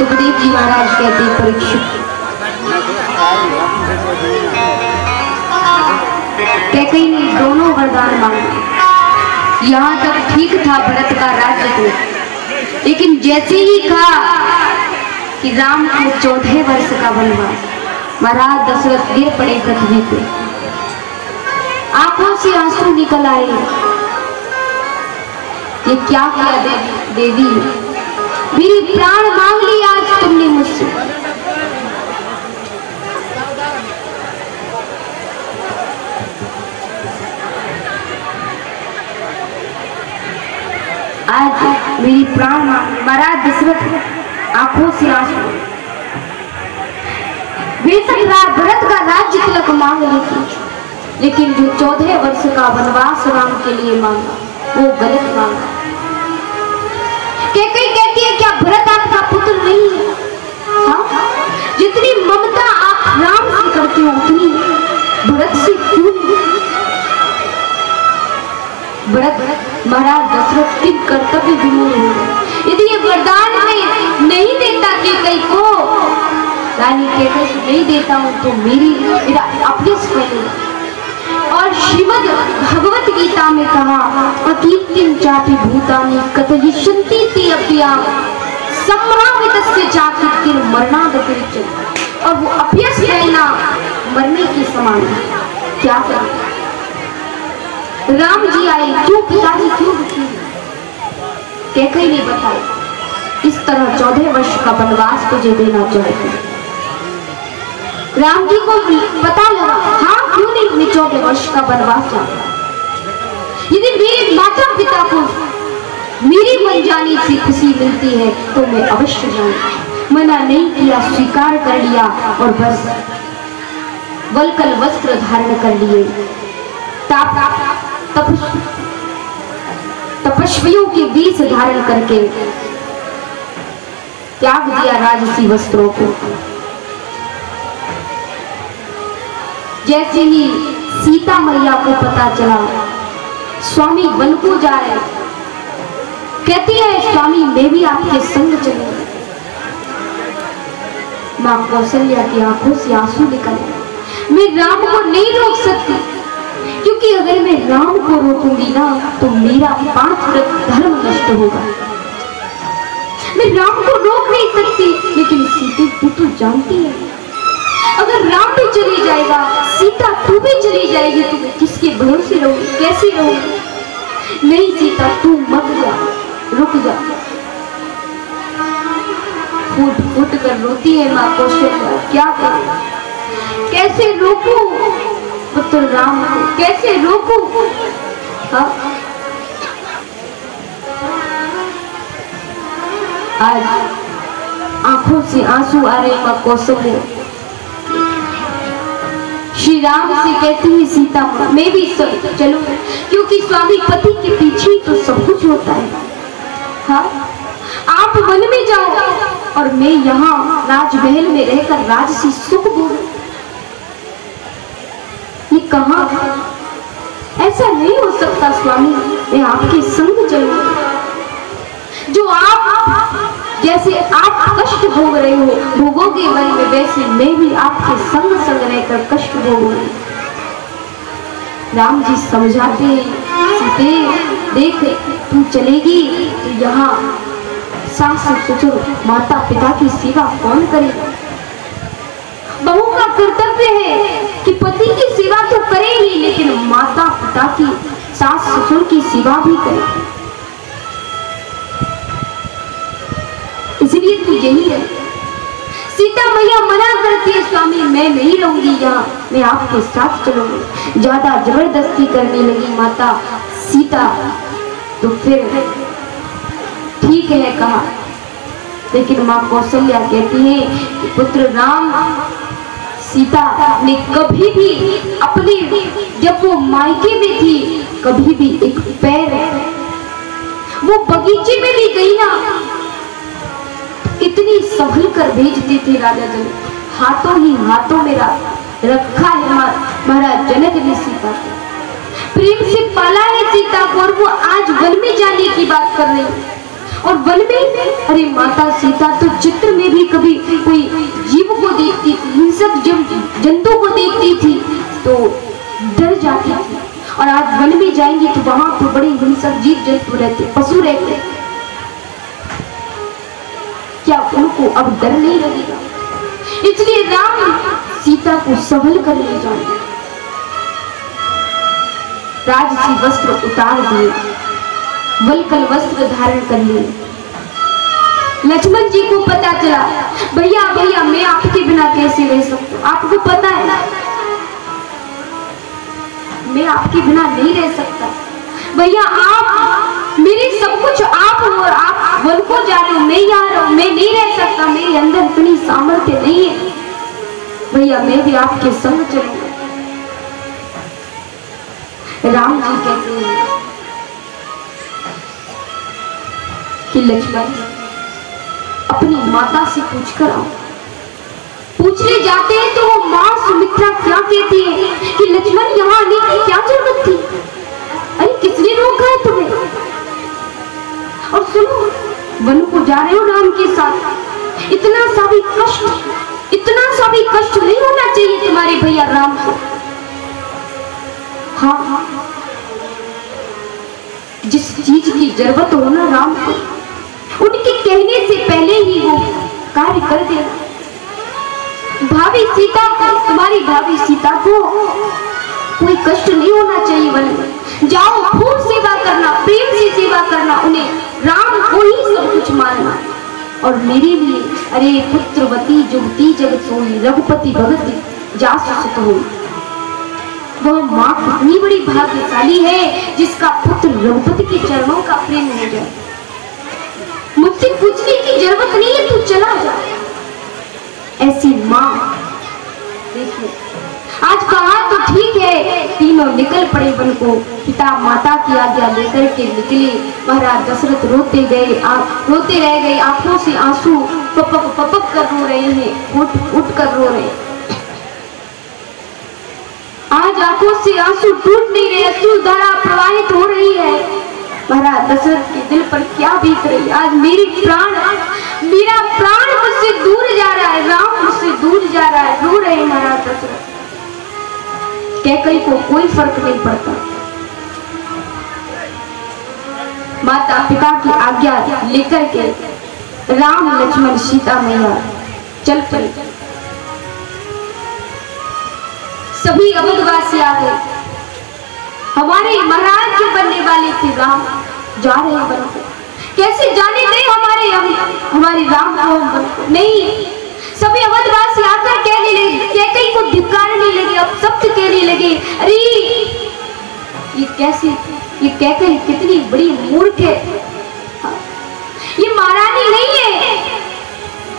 सुखदेव जी महाराज कहते हैं परीक्षित, कैकेयी ने दोनों वरदान मांगे। यहाँ तक ठीक था भरत का राज्य को, लेकिन जैसे ही कहा कि राम को 14 वर्ष का वनवास, महाराज दशरथ गिर पड़े पृथ्वी पे, आंखों से आंसू निकल आए। ये क्या किया देवी, मेरी प्राण मांग ली आज तुमने मुझसे। आज मेरी प्राण मांग, महाराज दशरथ आंखों से आंसू, बेशक भरत का राज्य तिलक मांग लेती, लेकिन जो 14 वर्ष का वनवास राम के लिए मांगा वो गलत मांगा। कैकेयी कहती है क्या भरत आपका पुत्र नहीं है? हाँ? जितनी ममता आप राम से करते हो उतनी भरत से क्यों नहीं? भरत महाराज दशरथ की कर्तव्य विमूढ़ हो गए। यदि ये वरदान में नहीं देता कैकेयी को, रानी कैकेयी को नहीं देता हूं तो मेरा अपने स्वयं। और श्रीमद् भगवत गीता में कहा अकीर्तिं चापि भूतानि कथयिष्यन्ति ते अप्ययम् सम्भ्रामितस्य चाकीर्तिं मरणादतिरिच्यते। और वो अपयश रहना मरने के समान है। क्या करें? राम जी आए, क्यों पिताजी क्यों दुखी? कैकेयी ने बताया इस तरह 14 वर्ष का वनवास तुझे देना चाहिए। राम जी को पता लगा, हाँ क्यों नहीं, मैं 14 वर्ष का वनवास चाहता। यदि मेरे माता पिता को मेरी मन जाने से खुशी मिलती है तो मैं अवश्य जाऊंगा। मना नहीं किया, स्वीकार कर लिया और बस वल्कल वस्त्र धारण कर लिए। तपस्वियों के वेश धारण करके त्याग दिया राजसी वस्त्रों को। जैसे ही सीता मैया को पता चला स्वामी वन को जा रहे, कहती है स्वामी मैं भी आपके संग चलूंगी। मां कौशल्या की आंखों से आंसू निकले। मैं राम को नहीं रोक सकती, क्योंकि अगर मैं राम को रोकूंगी ना तो मेरा 5 व्रत धर्म नष्ट होगा। मैं राम को रोक नहीं सकती, लेकिन सीता तू तो जानती है अगर राम भी चली जाएगा, सीता तू भी चली जाएगी, तो किसके भरोसे रहोगी, कैसे रहोगी? नहीं सीता तू मत जा, रुक जा। फूट फूट कर रोती है मां कौशल्या। क्या करूं, कैसे रोकूं पुत्र राम को, कैसे रोकूं? हाँ? आज आंखों से आंसू आ रहे मां कौशल्या। श्री राम से कहती है सीता मैं भी चलूं, क्योंकि स्वामी पति के पीछे तो सब कुछ होता है। हाँ? आप वन में जाओ और मैं यहाँ राजमहल में रहकर राजसी सुख भोगूं। ये कहाँ? ऐसा नहीं हो सकता स्वामी, मैं आपके संग चलूंगा। जो आप जैसे आप कष्ट भोग रहे हो भोगोगे वन में, वैसे मैं भी आपके संग संग रहकर कष्ट भोगूंगी। राम जी समझाते हैं सीते देख तू चलेगी तो यहाँ सास ससुर माता पिता की सेवा कौन करेगा? बहू का कर्तव्य है कि पति की सेवा तो करे ही, लेकिन माता पिता की सास ससुर की सेवा भी करे। इसलिए तू यही है। सीता मैया मना करती है स्वामी मैं नहीं रहूंगी यहाँ, मैं आपके साथ चलूंगी। ज्यादा जबरदस्ती करने लगी माता सीता, तो फिर ठीक है कहा, लेकिन मां कौशल्या कहती है कि पुत्र राम सीता ने कभी भी अपने, जब वो मायके में थी, कभी भी एक पैर वो बगीचे में भी गई ना, इतनी संभल कर भेजते थे राजा जनक। हाथों ही हाथों में रखा है महाराज जनक ने सीता को, प्रेम से पाला है सीता को, और वो आज वन में जाने की बात कर रही। और वन में अरे माता सीता तो चित्र में भी कभी कोई जीव को देखती थी, हिंसक जंतु को देखती थी तो डर जाती थी, और आज वन में जाएंगी तो वहां तो बड़े हिंसक जीव जंतु रहते, पशु रहते, क्या उनको अब डर नहीं लगेगा? इसलिए राम सीता को संभल कर ले जाए, राजसी वस्त्र उतार दिए, वल्कल वस्त्र धारण कर लिए। लक्ष्मण जी को पता चला, भैया भैया मैं आपके बिना कैसे रह सकता, आपको पता है मैं आपके बिना नहीं रह सकता भैया, आप मेरे सब कुछ आप हो, और आप वन को जा रहे हो, मैं यहाँ रहूं, मैं नहीं रह सकता, मेरे अंदर इतनी सामर्थ्य नहीं है भैया, मैं भी आपके संग चलूंगा। राम जी कहते हैं कि लक्ष्मण अपनी माता से पूछ कर आओ। पूछने जाते हैं तो वो माँ सुमित्रा क्या कहती है कि लक्ष्मण यहाँ आने की क्या जरूरत थी, अरे किसने रोका है तुम्हें? और सुनो, वन को जा रहे हो राम के साथ, इतना सा भी कष्ट नहीं होना चाहिए तुम्हारे भैया राम को। हाँ, जिस चीज की जरूरत हो ना राम को, उनके कहने से पहले ही वो कार्य कर देना। भाभी सीता को, तुम्हारी भाभी सीता को कोई कष्ट नहीं होना चाहिए वन में। जाओ, खूब सेवा करना, प्रेम से सेवा करना, उन्हें राम को ही सब कुछ मानना। और मेरे लिए अरे पुत्रवती जुगती जगत सोई, रघुपति भगत जासु सुत होई। वह माँ कितनी बड़ी भाग्यशाली है जिसका पुत्र रघुपति के चरणों का प्रेम हो जाए। मुझसे पूछने की जरूरत नहीं है, तू चला जा। ऐसी माँ देखिए, आज कहा तो ठीक है, तीनों निकल पड़े वन को, पिता माता की आज्ञा लेकर के निकले। महाराज दशरथ रोते रह गए, आंखों से आंसू पपक पपक कर रो रहे हैं, उठ कर रो रहे हैं। आज आंखों से आंसू टूट नहीं रहे, अश्रुधारा प्रवाहित हो रही है। महाराज दशरथ के दिल पर क्या बीत रही है? आज मेरा प्राण मुझसे दूर जा रहा है, राम मुझसे दूर जा रहा है, रो रहे महाराज दशरथ। कैकेयी को कोई फर्क नहीं पड़ता, माता पिता की आज्ञा लेकर के राम लक्ष्मण सीता मैया चल पड़े। सभी अवधवासी आ गए, हमारे महाराज के बनने वाले थे राम, जा रहे हैं वन को। कैसे जाने दे हमारे राम को? नहीं, सभी अवधवासी आकर कहने लगे, कैकेयी को धिक्कारने लगे, अब शब्द कहने लगे, अरे ये कैकेयी कितनी बड़ी मूर्ख है, ये महारानी नहीं है,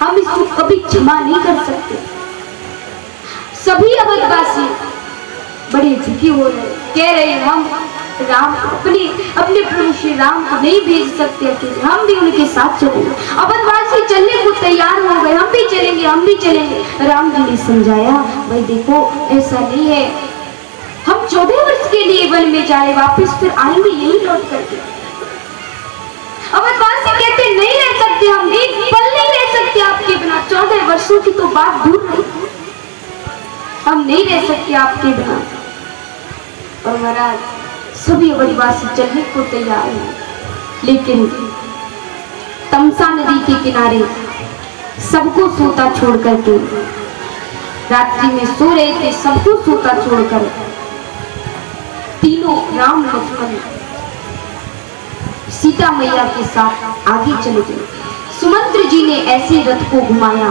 हम इसको कभी क्षमा नहीं कर सकते। सभी अवधवासी बड़े दुखी हो रहे, कह रहे हम राम अपने प्रभु श्री राम को नहीं भेज सकते अकेले, हम भी उनके साथ चलेंगे। अवधवासी चलने को तैयार हो गए, हम भी चलेंगे। राम जी ने समझाया, भाई देखो ऐसा नहीं है, हम 14 वर्ष के लिए वन में जा रहे, वापस फिर आएंगे यही लौट करके। अवधवासी कहते नहीं रह सकते, हम एक पल नहीं रह सकते आपके बिना, 14 वर्षों की तो बात दूर रही, हम नहीं रह सकते आपके बिना। और महाराज सभी अवधवासी चलने को तैयार हैं, लेकिन तमसा नदी के किनारे सबको सोता छोड़ करके, रात्रि में सो रहे थे, सबको सोता छोड़कर तीनों राम लक्ष्मण सीता मैया के साथ आगे चले गए। सुमंत्र जी ने ऐसे रथ को घुमाया,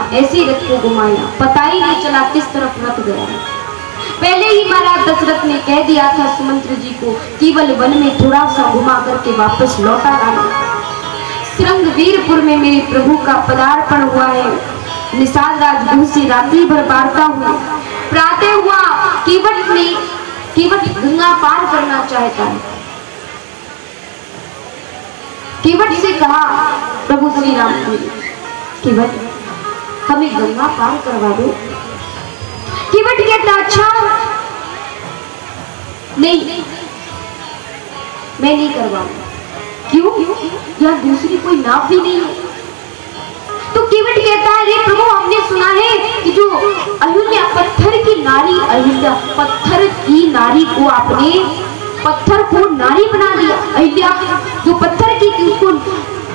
पता ही नहीं चला किस तरफ रथ गया। पहले ही महाराज दशरथ ने कह दिया था सुमंत्र जी को, केवल वन में थोड़ा सा घुमा करके वापस लौटा लाना। श्रृंगवीरपुर में मेरे प्रभु का पदार्पण हुआ है। निषाद राजगुरु से रात्रि भर वार्ता हुई, प्रातः हुआ केवट गंगा पार करना चाहता है। केवट से कहा प्रभु श्री राम ने, केवट हमें गंगा पार करवा दो। केवट कहता अच्छा नहीं, मैं नहीं करवाऊंगा। क्यों? यहाँ दूसरी कोई नाव भी नहीं है। तो केवट कहता है, अरे प्रभु हमने सुना है कि जो अहिल्या पत्थर की नारी, अहिल्या पत्थर की नारी को आपने पत्थर को नारी बना दिया। अहिल्या जो पत्थर की थी उसको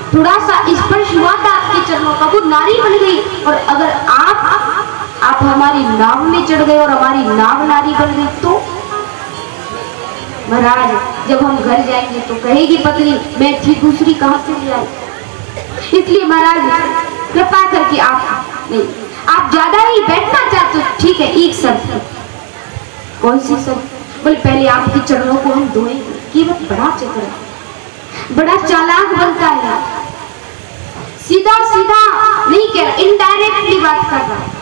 थोड़ा सा स्पर्श हुआ था आपके चरणों का, वो नारी बन गई। और अगर आप हमारी नाव में चढ़ गए और हमारी नाव नारी बन गई तो महाराज जब हम घर जाएंगे तो कहेगी पत्नी मैं थी दूसरी कहां से ले आई। इसलिए महाराज कृपा करके आप नहीं, आप ज्यादा ही बैठना चाहते हो ठीक है, एक शर्त। कौन सी शर्त? बोले पहले आपके चरणों को हम धोएंगे। केवट बड़ा चतुर है, बड़ा चालाक बनता है, सीधा सीधा नहीं कह रहा, इनडायरेक्टली बात कर रहा है।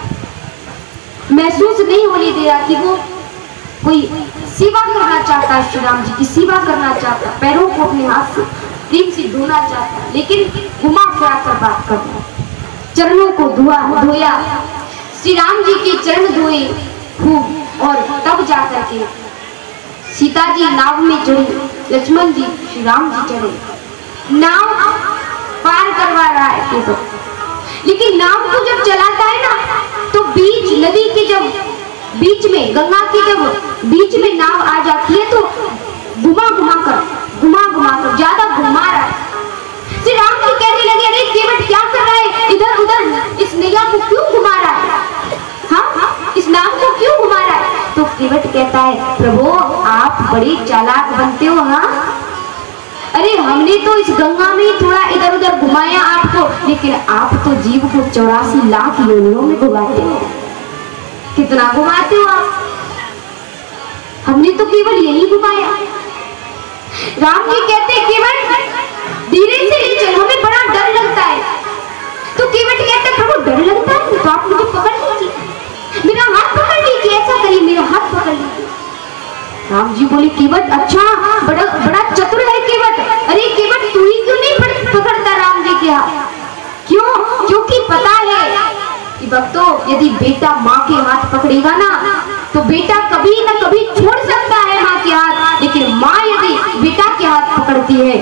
महसूस नहीं होने दे रहा कि वो कोई सेवा करना चाहता है, श्री राम जी की सेवा करना चाहता है, पैरों को अपने हाथ से प्रेम से धोना चाहता है, लेकिन घुमा फिरा कर बात कर रहा है। चरणों को धोया, श्री राम जी के चरण धोए खूब, और तब जाकर के सीता जी नाव में चढ़ी, लक्ष्मण जी श्री राम जी चढ़े। नाव पार करवा रहा है केवट, लेकिन नाव को जब चलाता है ना तो बीच नदी के जब बीच में, गंगा के जब बीच में नाव आ जाती है तो घुमा घुमा कर ज्यादा घुमा रहा है। श्री राम जी कहने लगे अरे केवट क्या कर रहा है, इधर उधर इस नैया को क्यों घुमा रहा है, हाँ इस नाव को क्यों घुमा रहा है। तो केवट कहता है प्रभु आप बड़े चालाक बनते हो। हाँ अरे हमने तो इस गंगा में थोड़ा इधर उधर घुमाया आपको, लेकिन आप तो जीव को 84 लाख योनियों में घुमाते हो। कितना घुमाते हो आप, हमने तो केवल यही घुमाया। राम जी कहते केवट धीरे से ले चलो, हमें बड़ा डर लगता है। तो केवट कहते प्रभु डर लगता है तो आप मुझे पकड़ लीजिए, मेरा हाथ पकड़ लीजिए, ऐसा करिए मेरा हाथ पकड़ लीजिए। राम जी बोले केवट अच्छा बड़ा चतुर है केवट। अरे केवट तू ही क्यों नहीं पकड़ता राम जी के हाथ? क्यों? क्योंकि पता है कि भक्तों यदि बेटा माँ के हाथ पकड़ेगा ना तो बेटा कभी न कभी छोड़ सकता है माँ के हाथ, लेकिन माँ यदि बेटा के हाथ पकड़ती है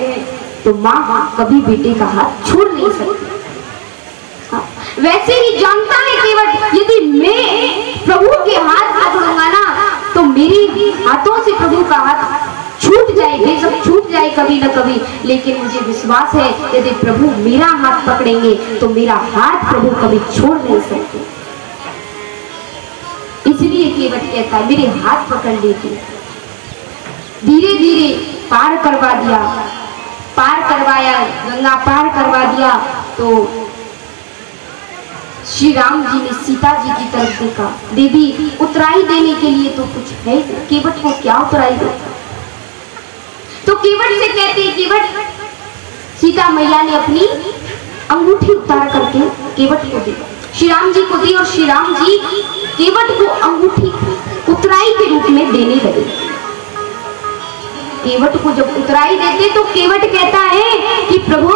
तो माँ कभी बेटे का हाथ छोड़ नहीं सकती। वैसे ही जानता है केवट यदि मैं प्रभु के हाथ पकड़ूंगा ना तो मेरे हाथों से प्रभु का हाथ छूट जाए, सब छूट जाए कभी न कभी, लेकिन मुझे विश्वास है यदि प्रभु मेरा हाथ पकड़ेंगे तो मेरा हाथ प्रभु कभी छोड़ नहीं सकते। इसलिए केवट कहता है मेरे हाथ पकड़ लीजिए। धीरे धीरे पार करवा दिया, पार करवाया, गंगा पार करवा दिया। तो श्री राम जी ने सीता जी की तरफ देखा, देवी उतराई देने के लिए तो कुछ है, केवट को क्या उतराई दे। तो केवट से कहते केवट, सीता मैया ने अपनी अंगूठी उतार करके केवट को दी, श्री राम जी को दी, और श्री राम जी केवट को अंगूठी उतराई के रूप में देने लगे। केवट को जब उतराई देते तो केवट कहता है कि प्रभु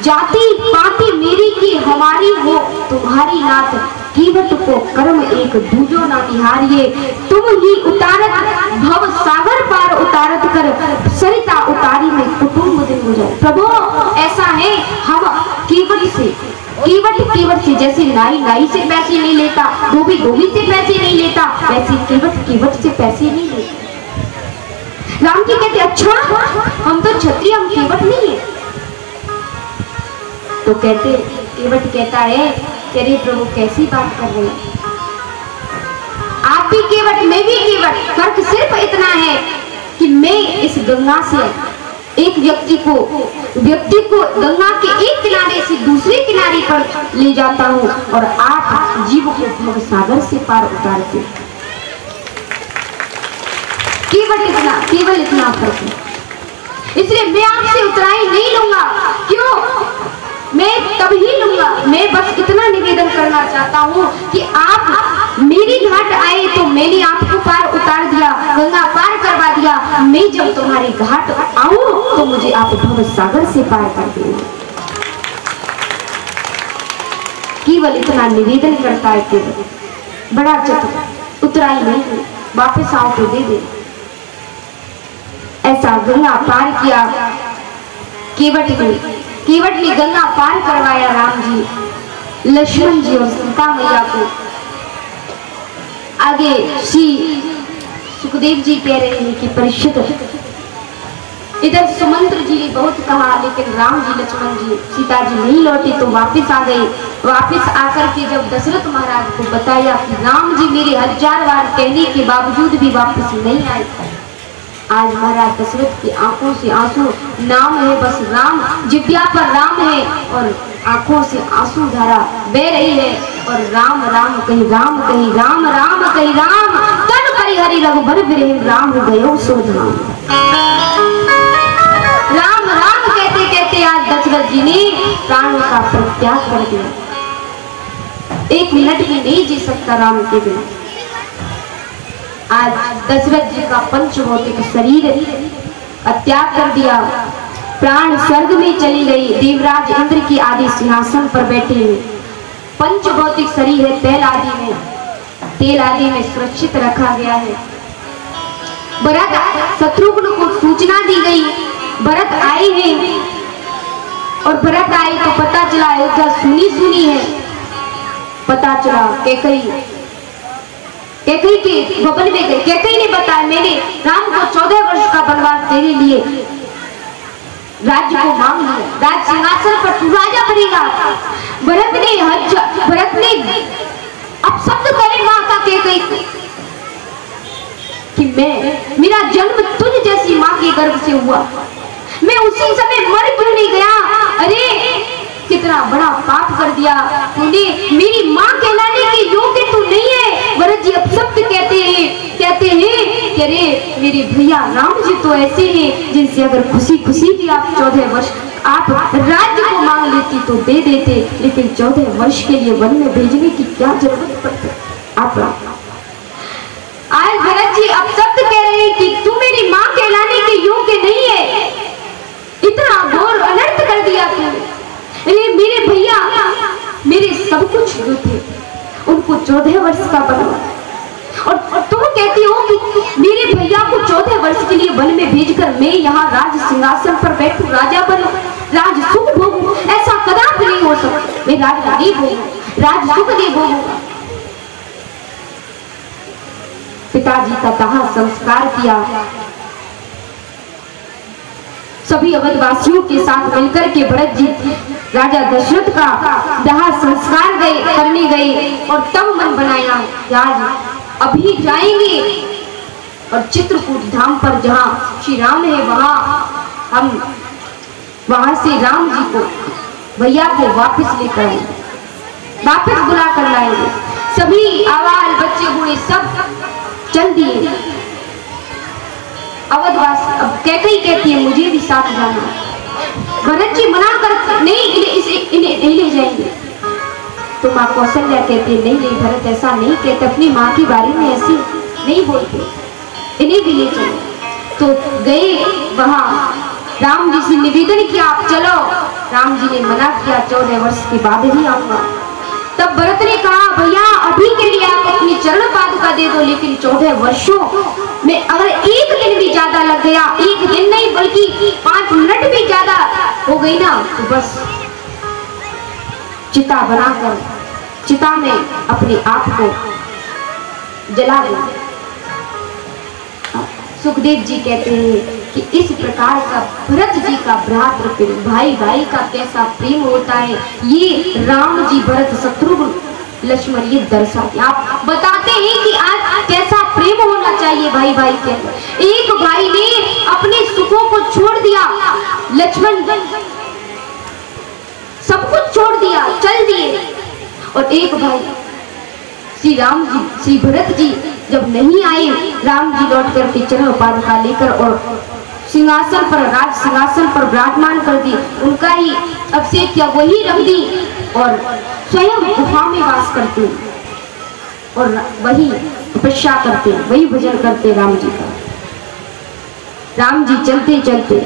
जाति पाति मेरी की हमारी हो तुम्हारी नाथ, केवट को कर्म एक दूजो ना निहारिए, तुम ही उतारत भव सागर पार उतारत कर सरिता उतारी में कुटुंब दिन गुजर। प्रभु ऐसा है हम केवट से जैसे नाई से पैसे नहीं लेता, धोबी से पैसे नहीं लेता, वैसे केवट से पैसे नहीं लेता। राम जी कहते अच्छा हम तो क्षत्रिय, हम केवट नहीं है। तो कहते केवट कहता है तेरे प्रभु कैसी बात कर रहे हैं, आप भी केवट मैं भी केवट, फर्क सिर्फ इतना है कि मैं इस गंगा से एक व्यक्ति को गंगा के एक किनारे से दूसरे किनारे पर ले जाता हूँ और आप जीव को भव सागर से पार उतारते। केवल इतना फर्क है। इसलिए मैं आपसे उतराई नहीं लूंगा। क्यों? मैं तब ही लूंगा, मैं बस इतना निवेदन करना चाहता हूँ कि आप मेरी घाट आए तो मैंने आपको पार उतार दिया, गंगा पार करवा दिया, मैं जब तुम्हारी घाट आऊं तो मुझे आप भव सागर से पार कर देंगे। केवल इतना निवेदन करता है केवल, बड़ा चतुर, उतराई नहीं, वापस आओ तो दे दे। ऐसा गंगा पार किया, केवट में गंगा पार करवाया राम जी, लक्ष्मण जी और सीता मैया को। आगे श्री सुखदेव जी कह रहे हैं कि परीक्षित, इधर सुमंत्र जी ने बहुत कहा, लेकिन राम जी, लक्ष्मण जी, सीता जी नहीं लौटे तो वापस आ गए। वापस आकर के जब दशरथ महाराज को बताया कि राम जी मेरे 1000 बार कहने के बावजूद भी वापस नहीं आए। आज महाराज दशरथ की आंखों से आंसू, नाम है बस राम, जिब्या पर राम है और आंखों से आंसू धारा बह रही है। और राम राम कहीं राम, कहीं राम राम कहीं राम, तन परिहरि रघुबर बिरहिम राम गयो सो धाम। राम राम कहते कहते आज दशरथ जी ने प्राणों का परित्याग कर दिया। 1 मिनट भी नहीं जी सकता राम के बिना। आज दशरथ जी का पंचभौतिक शरीर का त्याग कर दिया, प्राण स्वर्ग में चली गई। देवराज इंद्र की आदि सिंहासन पर बैठे हुए, पंचभौतिक शरीर है तेल आदि में सुरक्षित रखा गया है। भरत शत्रुघ्न को सूचना दी गई, भरत आए हैं और भरत आए तो पता चला अयोध्या सुनी है। पता चला कैकई के भवन में गए। कैकई ने बताया मैंने राम को 14 वर्ष का वनवास तेरे लिए राज्य को मांग लिया, राज सिंहासन पर तू राजा बनेगा। भरत ने अब शब्द करे माता कैकई कि मेरा जन्म तुझ जैसी माँ के गर्भ से हुआ, मैं उसी समय मर क्यों नहीं गया। अरे कितना बड़ा पाप कर दिया तूने, मेरी माँ कहलाने के योग्य तू नहीं है। भरत जी अब शब्द कहते हैं कि अरे मेरे भैया राम जी तो ऐसे हैं जिनसे अगर खुशी खुशी भी आप 14 वर्ष आप राज्य को मांग लेती तो दे देते, लेकिन 14 वर्ष के लिए वन में भेजने की क्या जरूरत पड़ती आप। आज भरत जी अब शब्द कह रहे हैं कि तू मेरी माँ कहलाने के योग्य नहीं है, इतना घोर अनर्थ कर दिया तूने। मेरे भैया मेरे सब कुछ जो थे उनको 14 वर्ष का वनवास, और तुम कहती हो कि मेरे भैया को 14 वर्ष के लिए वन में भेजकर मैं यहाँ राज सिंहासन पर बैठूं, राजा बनूं, राज सुख भोगूं। ऐसा कदापि नहीं हो सकता। मैं राज नहीं भोगूं, राज सुख नहीं भोगूंगा। पिताजी का दाह संस्कार किया, सभी अवधवासियों के साथ मिलकर के भरत जी राजा दशरथ का दाह संस्कार करने गए और तब मन बनाया कि आज अभी जाएंगे और चित्रकूट धाम पर जहाँ श्री राम है वहां से राम जी को भैया को वापस लेकर आएंगे, वापस बुला कर लाएंगे। सभी आवाल बच्चे बूढ़े सब चल दिए। अवधवास अब कैकई कहती है मुझे भी साथ जाना। भरत जी मना कर नहीं, इन्हें नहीं ले जाएंगे। तो माँ कौशल्या कहती है नहीं भरत ऐसा नहीं कहते, अपनी माँ की बारे में ऐसी नहीं बोलते, इन्हें भी ले चलो। तो गए वहां, राम जी से निवेदन किया आप चलो। राम जी ने मना किया 14 वर्ष के बाद ही आऊंगा। तब भरत ने कहा भैया अभी के लिए आप अपनी चरण पादुका दे दो, लेकिन 14 वर्षों में अगर 1 दिन भी ज्यादा लग गया, 1 दिन नहीं बल्कि 5 मिनट भी ज्यादा हो गई ना तो बस चिता बनाकर चिता में अपने आप को जला दो। सुखदेव जी कहते हैं कि इस प्रकार का भरत जी का भ्रातृ प्रेम, भाई भाई का कैसा प्रेम होता है, ये राम जी भरत शत्रुघ्न लक्ष्मण ये दर्शाते। आप बताते हैं कि आज कैसा प्रेम होना चाहिए भाई भाई के अंदर। एक भाई ने अपने सुखों को छोड़ दिया, लक्ष्मण सब कुछ छोड़ दिया, चल दिए, और एक भाई श्री राम जी श्री भरत जी जब नहीं आए, राम जी लौट करके चरण पादुका लेकर और सिंहासन पर राज सिंहासन पर विराजमान कर दी, उनका ही अभिषेक किया, वही रख दी और स्वयं गुफा में वास करते और वही तपस्या करते, वही भजन करते राम जी का। राम जी चलते चलते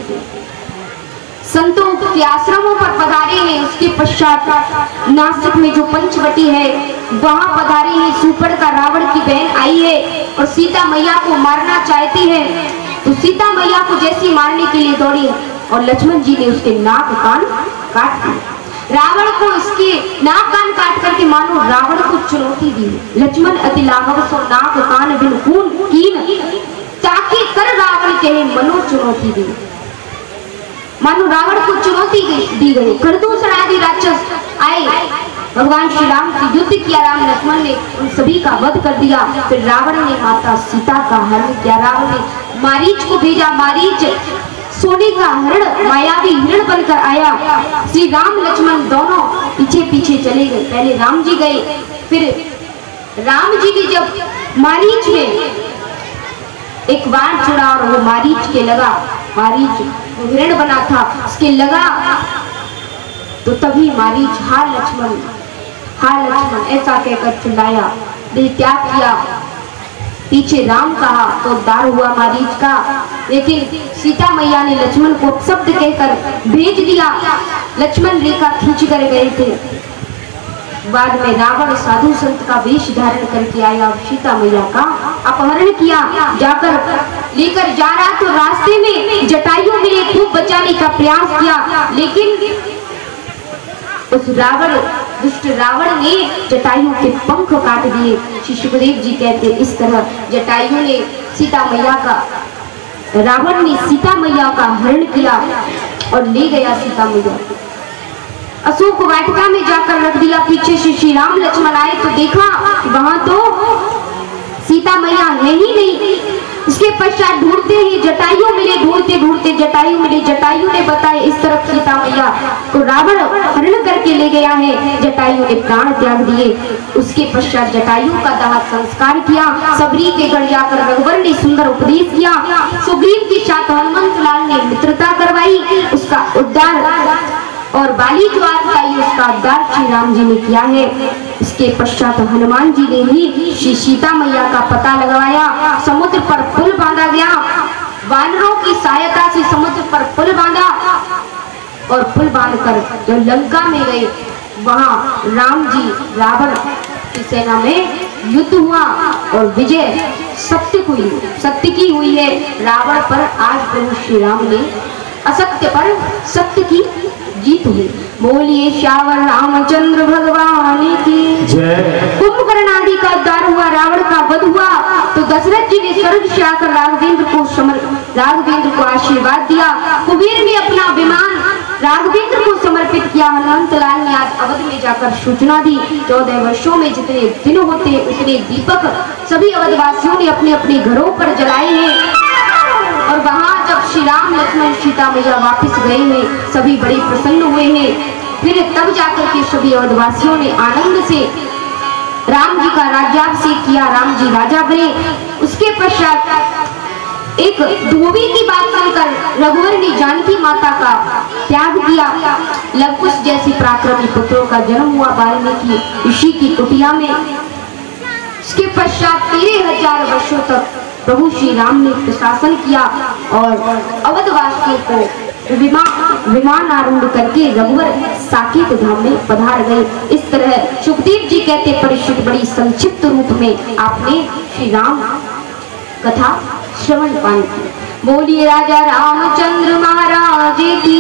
संतों के आश्रमों पर पधारे हैं। उसके पश्चात नासिक में जो पंचवटी है वहां पधारे हैं। सुपर्णखा रावण की बहन आई है और सीता मैया को मारना चाहती है, तो सीता मैया को जैसी मारने के लिए दौड़ी और लक्ष्मण जी ने उसके नाक कान काट दिए। रावण को इसके नाक कान काट करके मानो रावण को चुनौती दी। लक्ष्मण अति लाघव सो नाक कान बिन खून कीन ताकि कर रावण कहे मनो चुनौती दी। मानो रावण को चुनौती दी गई। खरदूषण आदि राक्षस आए, भगवान श्री राम से युद्ध किया। राम लक्ष्मण ने उन सभी का वध कर दिया। फिर रावण ने माता सीता का हरण किया। रावण ने मारीच को भेजा। मारीच सोने का हरण मायावी हिरण बनकर आया। श्री राम लक्ष्मण दोनों पीछे पीछे चले गए। पहले राम जी गए, फिर राम जी ने जब मारीच में एक बाण छोड़ा और वो मारीच के लगा, मारीच हिरण बना था उसके लगा, तो तभी मारीच हार लक्ष्मण ऐसा कहकर चिल्लाया, देह त्याग किया। पीछे राम कहा तो उद्धार हुआ मारीच का। लेकिन सीता मैया ने लक्ष्मण को शब्द कहकर भेज दिया। लक्ष्मण रेखा खींच कर गए थे। बाद में रावण साधु संत का वेश धारण करके आया और सीता मैया का अपहरण किया। जाकर लेकर जा रहा तो रास्ते में जटायु मिले, खूब बचाने का प्रयास किया। लेकिन उस दुष्ट रावण ने जटायु के पंख काट दिए। श्री सुखदेव जी कहते इस तरह जटायु ने सीता मैया का, रावण ने सीता मैया का हरण किया और ले गया सीता मैया। अशोक वाटिका में जाकर रख दिया। पीछे से श्री राम लक्ष्मण आए तो देखा वहां तो सीता मैया है ही नहीं। उसके पश्चात ढूंढते ही जटायु मिले, ढूंढते ढूंढते जटायु मिले। जटायु ने बताया इस तरफ सीता मैया को रावण हरण करके ले गया है। जटायु ने प्राण त्याग दिए। उसके पश्चात जटायु का दाह संस्कार किया। सबरी के गढ़ जाकर रघुवर ने सुंदर उपदेश किया। सुग्रीव के साथ हनुमंत लाल ने मित्रता करवाई, उसका उद्धार, और बाली जो आई उसका उद्धार श्री राम जी ने किया है। इसके पश्चात हनुमान जी ने ही श्री सीता मैया का पता लगवाया। समुद्र पर पुल बांधा गया। वानरों की सहायता से समुद्र पर पुल बांधा और पुल बांधकर जो लंका में गए वहां राम जी रावण की सेना में युद्ध हुआ और विजय सत्य की हुई है। रावण पर आज प्रभु श्री राम ने असत्य पर सत्य की जीत हुई। बोलिए श्यावर रामचंद्र भगवान की जय। कुंभकर्ण आदि का उद्धार हुआ, रावण का वध हुआ। तो दशरथ जी ने स्वर्ग से आकर राघवेंद्र को आशीर्वाद दिया। कुबेर ने अपना विमान राघवेंद्र को समर्पित किया। हनुमंत लाल ने आज अवध में जाकर सूचना दी। 14 वर्षों में जितने दिन होते उतने दीपक सभी अवधवासियों ने अपने अपने घरों पर जलाए हैं। और वहां जब श्री राम लक्ष्मण सीता मैया वापस गए हैं, सभी बड़े प्रसन्न हुए हैं। फिर तब जाकर के सभी अवधवासियों ने आनंद से राम जी का राज्याभिषेक किया। राम जी राजा बने। उसके पश्चात एक धोबी की बात सुनकर रघुवर ने जानकी माता का त्याग किया। लवकुश जैसे पराक्रमी पुत्रों का जन्म हुआ वाल्मीकि ऋषि की कुटिया में। इसके पश्चात 13,000 वर्षों तक प्रभु श्री राम ने प्रशासन किया और अवधवासियों को विमान आरूढ़ करके रघुवर साकेत धाम में पधार गए। इस तरह सुखदेव जी कहते परिषद बड़ी संक्षिप्त रूप में आपने श्री राम कथा श्रवण पान की। बोलिए राजा रामचंद्र महाराज की।